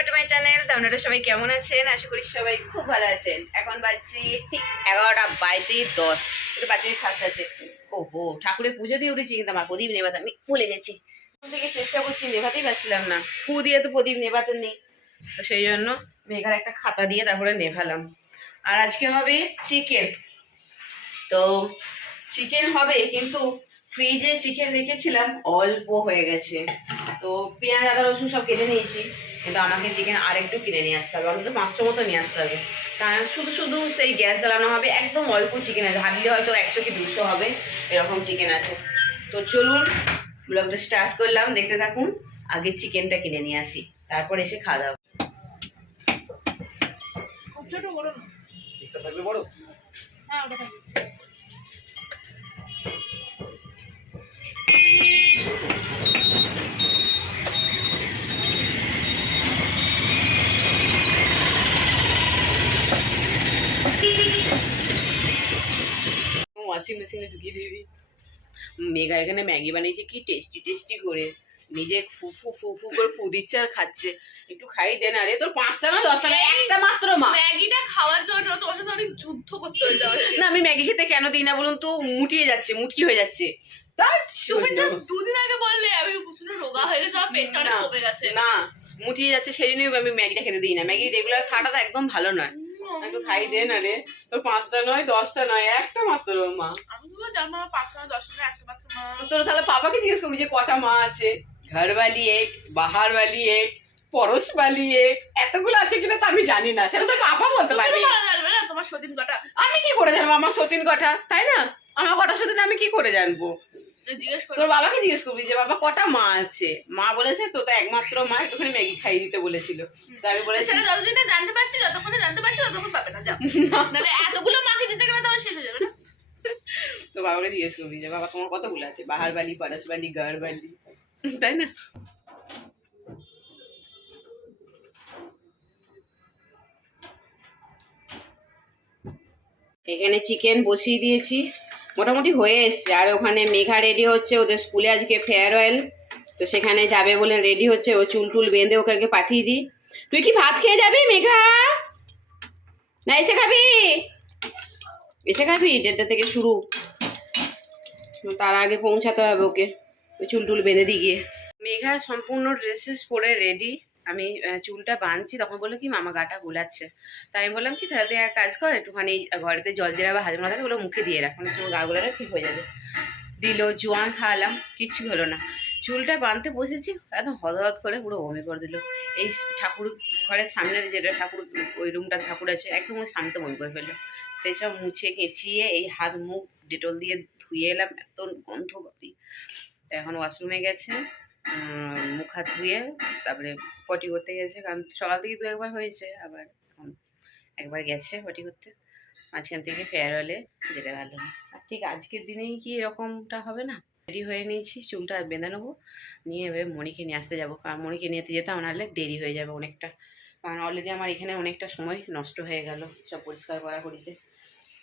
Channel তো সবাই কেমন আছেন? আশা সবাই খুব ভালো আছেন। এখন বাজছি ঠিক এগারোটা বাইতে দশ। একটু পাঁচ আছে ও হো ঠাকুরের পুজো দিয়ে উঠেছি, কিন্তু আমার প্রদীপ নেবাতে আমি ভুলে গেছি। থেকে চেষ্টা করছি, নেভাতেই পারছিলাম না। ফু দিয়ে তো প্রদীপ নেভাতে নেই। তো সেই জন্য মেঘার একটা খাতা দিয়ে তারপরে নেভালাম। আর আজকে হবে চিকেন। তো চিকেন হবে, কিন্তু ফ্রিজে চিকেন রেখেছিলাম অল্প হয়ে গেছে। তো পেঁয়াজ আদা রসুন সব কেটে নিয়েছি। কিন্তু আমাকে চিকেন আরেকটু কিনে নিয়ে আসতে হবে আমি তো পাঁচশো মতো নিয়ে আসতে হবে। কারণ শুধু শুধু সেই গ্যাস জ্বালানো হবে একদম অল্প চিকেন আছে। হাত দিলে হয়তো একশো কি দুশো হবে এরকম চিকেন আছে। তো চলুন ব্লগটা স্টার্ট করলাম দেখতে থাকুন। আগে চিকেনটা কিনে নিয়ে আসি তারপর এসে খাওয়া দাওয়া ছোট বড় থাকবে বড়? হ্যাঁ ওটা থাকবে। ওয়াশিং মেশিনে ঢুকিয়ে দিবি মেঘা এখানে ম্যাগি বানিয়েছে কি টেস্টি টেস্টি করে। নিজে ফু ফু ফু ফু করে ফু দিচ্ছে আর খাচ্ছে। একটু খাই দে না রে তোর পাঁচটা না দশটা না একটা মাত্র মা। ম্যাগিটা খাওয়ার জন্য তোমার সাথে অনেক যুদ্ধ করতে হয়ে যাবে না আমি ম্যাগি খেতে কেন দিই না বলুন তো? মুটিয়ে যাচ্ছে মুটকি হয়ে যাচ্ছে। তুমি জন্য। জাস্ট দুদিন আগে বললে আমি প্রচণ্ড রোগা হয়ে গেছে আমার পেটটা অনেক কমে গেছে। না মুটিয়ে যাচ্ছে সেই জন্যই আমি ম্যাগিটা খেতে দিই না। ম্যাগি রেগুলার খাওয়াটা তো একদম ভালো নয়। একটু খাই দে না রে। তোর পাঁচটা নয় দশটা নয় একটা মাত্র মা। আমি তো জানো আমার পাঁচশো না দশ টাকা একটা মাত্র মা। তোর তাহলে পাপাকে জিজ্ঞেস করবি যে কটা মা আছে? ঘরবালি এক বাহার বালি এক পরশ বালি এক এতগুলো আছে কিনা তো আমি জানি না। সেটা তো পাপা বলতে তুমি পারবে। না তোমার সতীন কটা। আমি কি করে জানব? আমার সতীন কটা তাই না? আমার কটা সতীন আমি কি করে জানব? তোর বাবাকে জিজ্ঞেস করবি যে বাবা কটা মা আছে? মা বলেছে তো তো একমাত্র মা একটুখানি ম্যাগি খাইয়ে দিতে বলেছিল। তো আমি বলেছি সেটা যতদিন না জানতে পারছি যতক্ষণে জানতে পারছি ততক্ষণ পাবে না যাও। নাহলে এতগুলো মাকে দিতে গেলে তোমার শেষ হয়ে যাবে না। তো বাবাকে জিজ্ঞেস করবি যে বাবা তোমার কতগুলো আছে? বাহার বালি পরশ বালি গড় বালি তাই না? এখানে চিকেন বসিয়ে দিয়েছি। মোটামুটি হয়ে এসছে। আর ওখানে মেঘা রেডি হচ্ছে, ওদের স্কুলে আজকে ফেয়ারওয়েল তো সেখানে যাবে বলে রেডি হচ্ছে, ও চুল টুল বেঁধে ওকে আগে পাঠিয়ে দিই। তুই কি ভাত খেয়ে যাবি, মেঘা? না, এসে খাবি? এসে খাবি? দেড়টা থেকে শুরু। তার আগে পৌঁছাতে হবে ওকে। ওই চুল টুল বেঁধে দিয়ে গিয়ে। মেঘা সম্পূর্ণ ড্রেসেস পরে রেডি আমি চুলটা বাঁধছি, তখন বলল, কি মামা গাটা গোলাচ্ছে? তাই আমি বললাম, কি, তাহলে এক কাজ কর, একটুখানি ঘরেতে জল জিরা বা হাজমা থাকে ওগুলো মুখে দিয়ে রাখ মানে তোমার গা গোলাটা ঠিক হয়ে যাবে। দিল, জোয়ান খাওয়ালাম, কিচ্ছু হলো না। চুলটা বাঁধতে বসেছি, একদম হদহদ করে পুরো বমি করে দিল। এই ঠাকুর ঘরের সামনের যেটা ঠাকুর, ওই রুমটা ঠাকুর আছে, একদম ওই সামনে বমি করে ফেলল। সেই সব মুছে কেঁচিয়ে এই হাত মুখ, ডেটল দিয়ে ধুয়ে এলাম, এত গন্ধ বাপি এখন ওয়াশরুমে গেছে। মুখ হাত ধুয়ে তারপরে পটি করতে গেছে। কারণ সকাল থেকে দু একবার হয়েছে, আবার একবার গেছে পটি করতে। মাঝখান থেকে ফেয়ারওয়েলে যেতে পারল না। আর ঠিক আজকের দিনেই কি এরকমটা হবে না? রেডি হয়ে নিয়েছি, চুলটা বেঁধে নেব। নিয়ে এবারে মণিকে নিয়ে আসতে যাব। কারণ মণিকে নিয়ে যেতাম নাহলে দেরি হয়ে যাবে অনেকটা। কারণ অলরেডি আমার এখানে অনেকটা সময় নষ্ট হয়ে গেল সব পরিষ্কার করা করিতে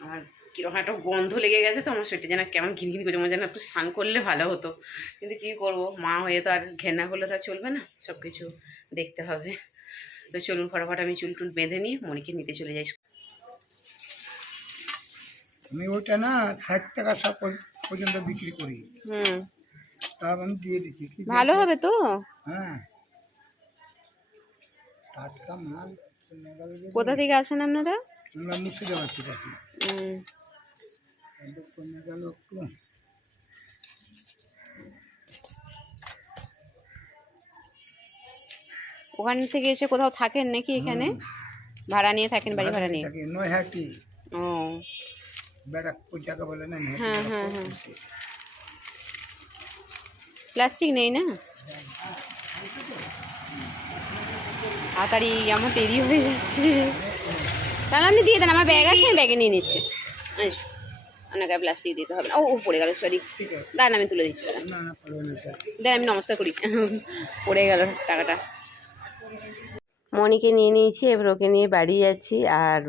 আমার কীরকম একটা গন্ধ লেগে গেছে তো আমার শরীরটা যেন কেমন ঘিন ঘিনঘিন করছে আমার যেন একটু স্নান করলে ভালো হতো। কিন্তু কী করব মা হয়ে তো আর ঘেন্না করলে তো আর চলবে না সব কিছু দেখতে হবে। তো চলুন ফটাফট আমি চুল টুল বেঁধে নিয়ে মণিকে নিতে চলে যাই আমি ওইটা না ষাট টাকা সব পর্যন্ত বিক্রি করি। হুম। আমি দিয়ে দিচ্ছি ভালো হবে তো? হ্যাঁ। টাটকা মাল কোথা থেকে আসেন আপনারা? আমরা মুর্শিদাবাদ থেকে আসি কমে গেল একটু। ওখান থেকে এসে কোথাও থাকেন নাকি এখানে? ভাড়া নিয়ে থাকেন বাড়ি ভাড়া নিয়ে নৈহাটি ও। জায়গা বলে না নৈহাটি হ্যাঁ, হ্যাঁ, প্লাস্টিক নেই না? তাড়াতাড়ি আমার দেরি হয়ে যাচ্ছে। তাহলে আপনি দিয়ে দেন আমার ব্যাগ আছে আমি ব্যাগে নিয়ে নিচ্ছি। আপনাকে প্লাস্টিক দিতে হবে না। ও পড়ে গেল সরি দাঁড়ান আমি তুলে দিচ্ছি দাঁড়ান আমি নমস্কার করি। পড়ে গেল টাকাটা। মণিকে নিয়ে নিয়েছি, এবার ওকে নিয়ে বাড়ি যাচ্ছি। আর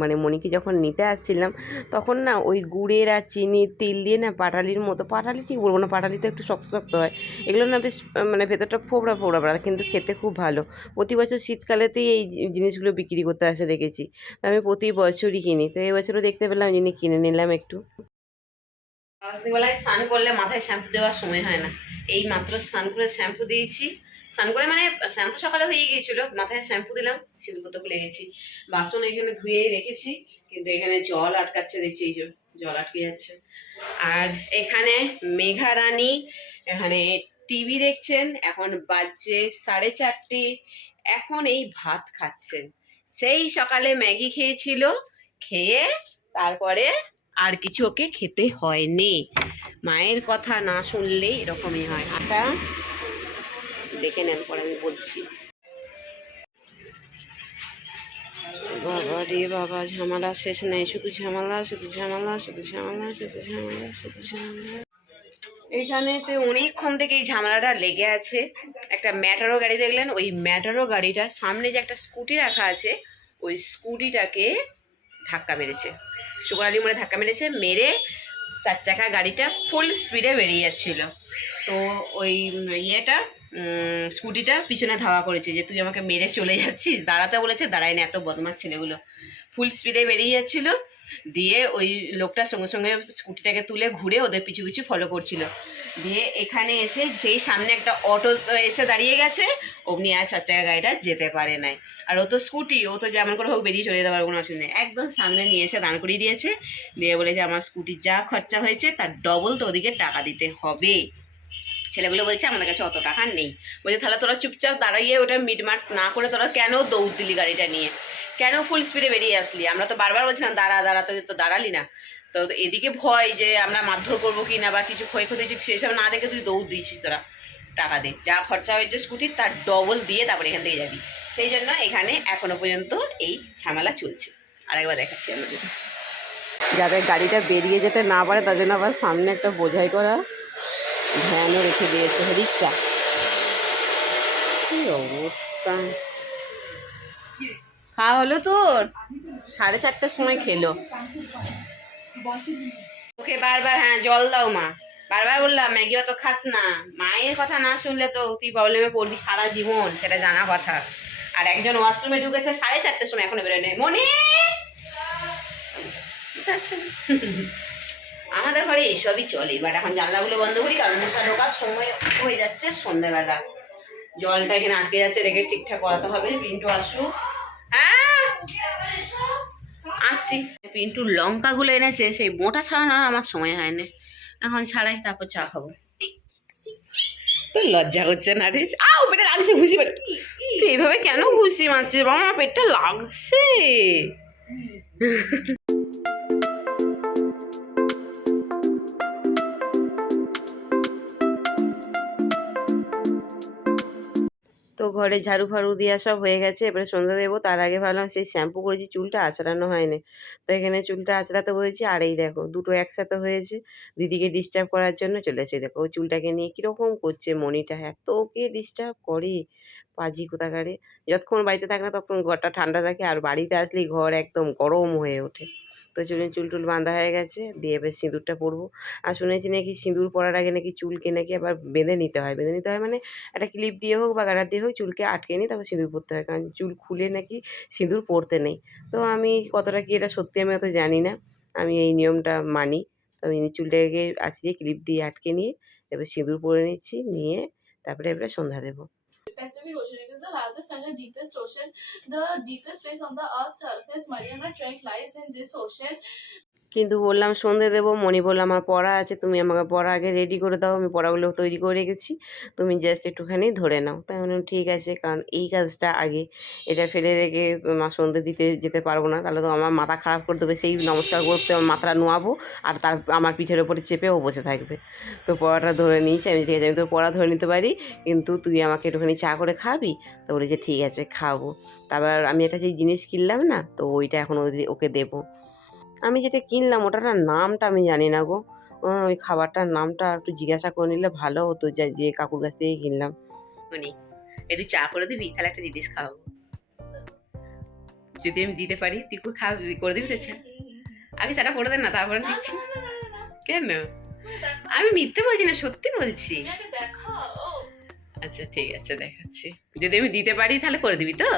মানে মণিকে যখন নিতে আসছিলাম, তখন না ওই গুড়ের আর চিনির তিল দিয়ে না পাটালির মতো, পাটালি ঠিক বলব না, পাটালি তো একটু শক্ত শক্ত হয়, এগুলো না বেশ মানে ভেতরটা ফোবড়া ফোবড়া পড়া কিন্তু খেতে খুব ভালো। প্রতি বছর শীতকালেতেই এই জিনিসগুলো বিক্রি করতে আসে দেখেছি। তো আমি প্রতি বছরই কিনি। তো এই বছরও দেখতে পেলাম ওই জন্য কিনে নিলাম একটু। রাত্রিবেলায় স্নান করলে মাথায় শ্যাম্পু দেওয়ার সময় হয় না। এই মাত্র স্নান করে শ্যাম্পু দিয়েছি। স্নান করে মানে স্নান তো সকালে হয়ে গিয়েছিল। মাথায় শ্যাম্পু দিলাম সিঁদুর তো খুলে গেছি বাসন এখানে ধুয়েই রেখেছি, কিন্তু এখানে জল আটকাচ্ছে, দেখছি এই জল আটকে যাচ্ছে। আর এখানে মেঘা রানী, এখানে টিভি দেখছেন, এখন বাজছে সাড়ে চারটে। এখন এই ভাত খাচ্ছেন। সেই সকালে ম্যাগি খেয়েছিল, খেয়ে তারপরে আর কিছু ওকে খেতে হয়নি। মায়ের কথা না শুনলে এরকমই হয়। আটা দেখে নেন, পরে আমি বলছি। বাবা রে বাবা, ঝামেলা শেষ নেই, শুধু ঝামেলা শুধু ঝামেলা শুধু ঝামেলা শুধু ঝামেলা শুধু ঝামেলা। এখানে তো অনেকক্ষণ থেকে এই ঝামেলাটা লেগে আছে। একটা ম্যাটারো গাড়ি দেখলেন, ওই ম্যাটারো গাড়িটা সামনে যে একটা স্কুটি রাখা আছে, ওই স্কুটিটাকে ধাক্কা মেরেছে। সুগার আলী মোড়ে ধাক্কা মেরেছে, মেরে চার চাকা গাড়িটা ফুল স্পিডে বেরিয়ে যাচ্ছিল। তো ওই ইয়েটা স্কুটিটা পিছনে ধাওয়া করেছে যে তুই আমাকে মেরে চলে যাচ্ছিস। দাঁড়াতে বলেছে, দাঁড়ায় না, এত বদমাস ছেলেগুলো। ফুল স্পিডে বেরিয়ে যাচ্ছিল। দিয়ে ওই লোকটার সঙ্গে সঙ্গে স্কুটিটাকে তুলে ঘুরে ওদের পিছু পিছু ফলো করছিল। দিয়ে এখানে এসে যেই সামনে একটা অটো এসে দাঁড়িয়ে গেছে, অমনি আর চার চাকা গাড়িটা যেতে পারে নাই। আর ও তো স্কুটি, ও তো যেমন করে হোক বেরিয়ে চলে যেতে পারবে, কোনো অসুবিধা নেই। একদম সামনে নিয়ে এসে দাঁড় করিয়ে দিয়েছে। দিয়ে বলেছে, আমার স্কুটির যা খরচা হয়েছে, তার ডবল তো ওদিকে টাকা দিতে হবে। ছেলেগুলো বলছে, আমাদের কাছে অত টাকা নেই। বলছে, তাহলে তোরা চুপচাপ দাঁড়িয়ে ওটা মিটমাট না করে তোরা কেন দৌড় দিলি গাড়িটা নিয়ে? কেন ফুল স্পিডে বেরিয়ে আসলি? আমরা তো বারবার বলছিলাম দাঁড়া দাঁড়া তো তো দাঁড়ালি না। তো এদিকে ভয় যে আমরা মারধর করব কি না বা কিছু ক্ষয়ক্ষতি সেসব না দেখে তুই দৌড় দিয়েছিস তোরা টাকা দে। যা খরচা হয়েছে স্কুটির, তার ডবল দিয়ে তারপরে এখান থেকে যাবি। সেই জন্য এখানে এখনও পর্যন্ত এই ঝামেলা চলছে। আরেকবার দেখাচ্ছি আমাদের যাদের গাড়িটা বেরিয়ে যেতে না পারে, তাদের আবার সামনে একটা বোঝাই করা। রেখে দিয়েছে রিক্সা। কি অবস্থা? খাওয়া হলো তোর? সাড়ে চারটার সময় খেলো। ওকে বারবার হ্যাঁ জল দাও মা। বারবার বললাম ম্যাগি অত খাস না। মায়ের কথা না শুনলে তো তুই প্রবলেমে পড়বি সারা জীবন সেটা জানা কথা। আর একজন ওয়াশরুমে ঢুকেছে সাড়ে চারটের সময় এখনও বেরোয় নেই মনে ঠিক আছে। আমাদের ঘরে এসবই চলে। বাট এখন জানলাগুলো বন্ধ করি, কারণ মশা ঢোকার সময় হয়ে যাচ্ছে সন্ধ্যাবেলা। জলটা এখানে আটকে যাচ্ছে রেখে ঠিকঠাক করাতে হবে। পিন্টু আসুক। হ্যাঁ? আসছি। পিন্টুর লঙ্কাগুলো এনেছে, সেই মোটা ছাড়ানো আর আমার সময় হয় না এখন ছাড়াই, তারপর চা খাব। তো লজ্জা করছে না রে। আও, পেটে লাগছে, ঘুষি পেটে। এইভাবে কেন ঘুষি মারছিস? বাবা, আমার পেটটা লাগছে। ঘরে ঝাড়ু ফাড়ু দেওয়া সব হয়ে গেছে, এবারে সন্ধ্যা দেবো, তার আগে ভাবলাম সেই শ্যাম্পু করেছি, চুলটা আঁচড়ানো হয়নি। তো এখানে চুলটা আঁচড়াতে বলেছি আর এই দেখো, দুটো একসাথে হয়েছে। দিদিকে ডিস্টার্ব করার জন্য চলে এসে দেখো চুলটাকে নিয়ে কীরকম করছে মনিটা এত ওকে ডিস্টার্ব করে। পাজি কোথাকারে, যতক্ষণ বাড়িতে থাকে না, ততক্ষণ ঘরটা ঠান্ডা থাকে, আর বাড়িতে আসলেই ঘর একদম গরম হয়ে ওঠে। তো চুলে চুল টুল বাঁধা হয়ে গেছে, দিয়ে এবার সিঁদুরটা পরবো। আর শুনেছি নাকি সিঁদুর পরার আগে নাকি চুলকে নাকি আবার বেঁধে নিতে হয়। বেঁধে নিতে হয় মানে একটা ক্লিপ দিয়ে হোক বা গাড়ার দিয়ে হোক চুলকে আটকে নিয়ে তারপর সিঁদুর পরতে হয়। কারণ চুল খুলে নাকি সিঁদুর পরতে নেই। তো আমি কতটা কি এটা সত্যি আমি অত জানি না। আমি এই নিয়মটা মানি। তো আমি চুলটাকে আঁচড়িয়ে ক্লিপ দিয়ে আটকে নিয়ে এবার সিঁদুর পরে নিচ্ছি, নিয়ে তারপরে এবারে সন্ধ্যা দেবো। Pacific Ocean. It is the largest and the deepest ocean. The deepest place on the Earth's surface, Mariana Trench, lies in this ocean. কিন্তু বললাম, সন্ধে দেবো। মণি বললাম আমার পড়া আছে, তুমি আমাকে পড়া আগে রেডি করে দাও। আমি পড়াগুলো তৈরি করে রেখেছি। তুমি জাস্ট একটুখানি ধরে নাও। তাই আমি ঠিক আছে, কারণ এই কাজটা আগে এটা ফেলে রেখে মা সন্ধে দিতে যেতে পারব না। তাহলে তো আমার মাথা খারাপ করে দেবে। সেই নমস্কার করতে আমার মাথাটা নোয়াবো আর তার, আমার পিঠের ওপরে চেপেও বসে থাকবে। তো পড়াটা ধরে নিয়েছি। আমি ঠিক আছে, আমি তোর পড়া ধরে নিতে পারি, কিন্তু তুই আমাকে একটুখানি চা করে খাবি? তো বলেছে ঠিক আছে, খাব। তারপর আমি একটা সেই জিনিস কিনলাম না, তো ওইটা এখন ওকে দেবো। আমি যেটা কিনলাম ওটার নামটা আমি জানি না গো। ওই খাবারটার নামটা একটু জিজ্ঞাসা করে নিলে ভালো হতো যে যে কাকুর কাছ থেকে কিনলাম। উনি একটু চা করে দিবি? তাহলে একটা জিনিস খাওয়াবো। যদি আমি দিতে পারি তুই খুব খাবি করে দিবি তো চা? আগে চাটা করে দেন না তারপরে দিচ্ছি। কেন? আমি মিথ্যে বলছি না সত্যি বলছি। আচ্ছা ঠিক আছে দেখাচ্ছি। যদি আমি দিতে পারি তাহলে করে দিবি তো?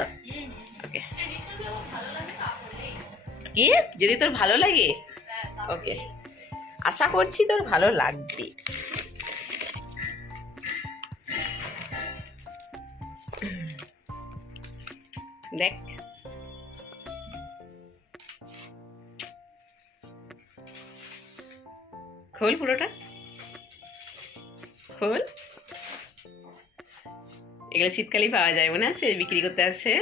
কি যদি তোর ভালো লাগে। ওকে আশা করছি তোর ভালো লাগবে। দেখ। খোল পুরোটা। খোল। এগুলো শীতকালেই পাওয়া যায়, মনে আছে? বিক্রি করতে আসে।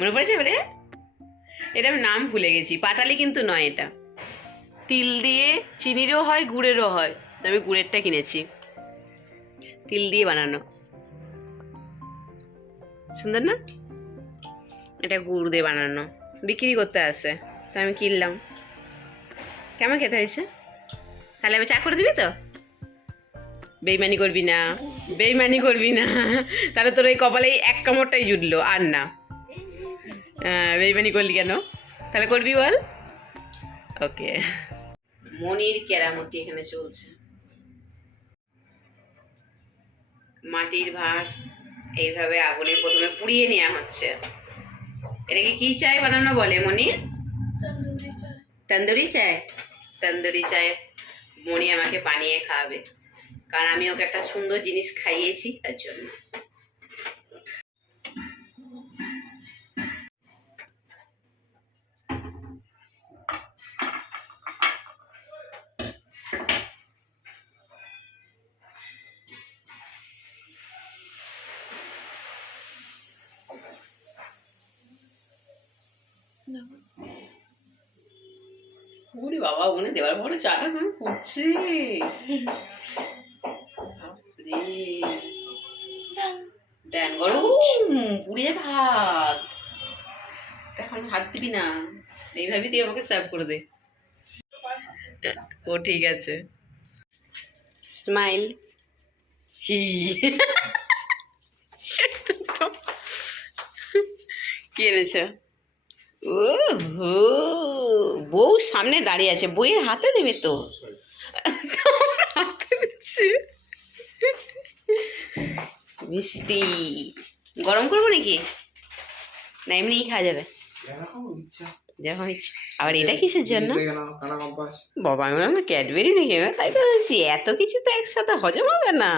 মনে পড়েছে ওরে এটা আমি নাম ভুলে গেছি। পাটালি কিন্তু নয় এটা। তিল দিয়ে চিনিরও হয়, গুড়েরও হয়। আমি গুড়েরটা কিনেছি। তিল দিয়ে বানানো। সুন্দর না? এটা গুড় দিয়ে বানানো। বিক্রি করতে আসে। তো আমি কিনলাম। কেমন খেতে হয়েছে? তাহলে আমি চা করে দিবি তো? বেইমানি করবি না। বেইমানি করবি না। তাহলে তোর এই কপালে এক কামড়টাই জুটলো। আর না। বেইমানি করলি কেন? তাহলে করবি বল। ওকে মনির কেরামতি এখানে চলছে। মাটির ভাঁড় এইভাবে আগুনে প্রথমে পুড়িয়ে নেওয়া হচ্ছে। এটাকে কি চায় বানানো বলে মনি? তন্দুরি চায়। তন্দুরি চায় তন্দুরি চায় মনি আমাকে বানিয়ে খাওয়াবে। কারণ আমি ওকে একটা সুন্দর জিনিস খাইয়েছি তার জন্য। ওরে বাবা মনে দেওয়ার পরে চাটা পড়ছে বাপরে। গরম পুড়ে যাবে ভাত। এখন ভাত দিবি না। এইভাবে তুই আমাকে সার্ভ করে দে। ও ঠিক আছে। স্মাইল হি। কি এনেছ? বউ সামনে দাঁড়িয়ে আছে বইয়ের হাতে দেবে তো। হাতে দিচ্ছে। মিষ্টি। গরম করব নাকি? না এমনিই খাওয়া যাবে। যেরকম ইচ্ছে। আবার এটা কিসের জন্য? বাবা আমি ক্যাডবেরি নাকি? তাই তো বলছি এত কিছু তো একসাথে হজম হবে না।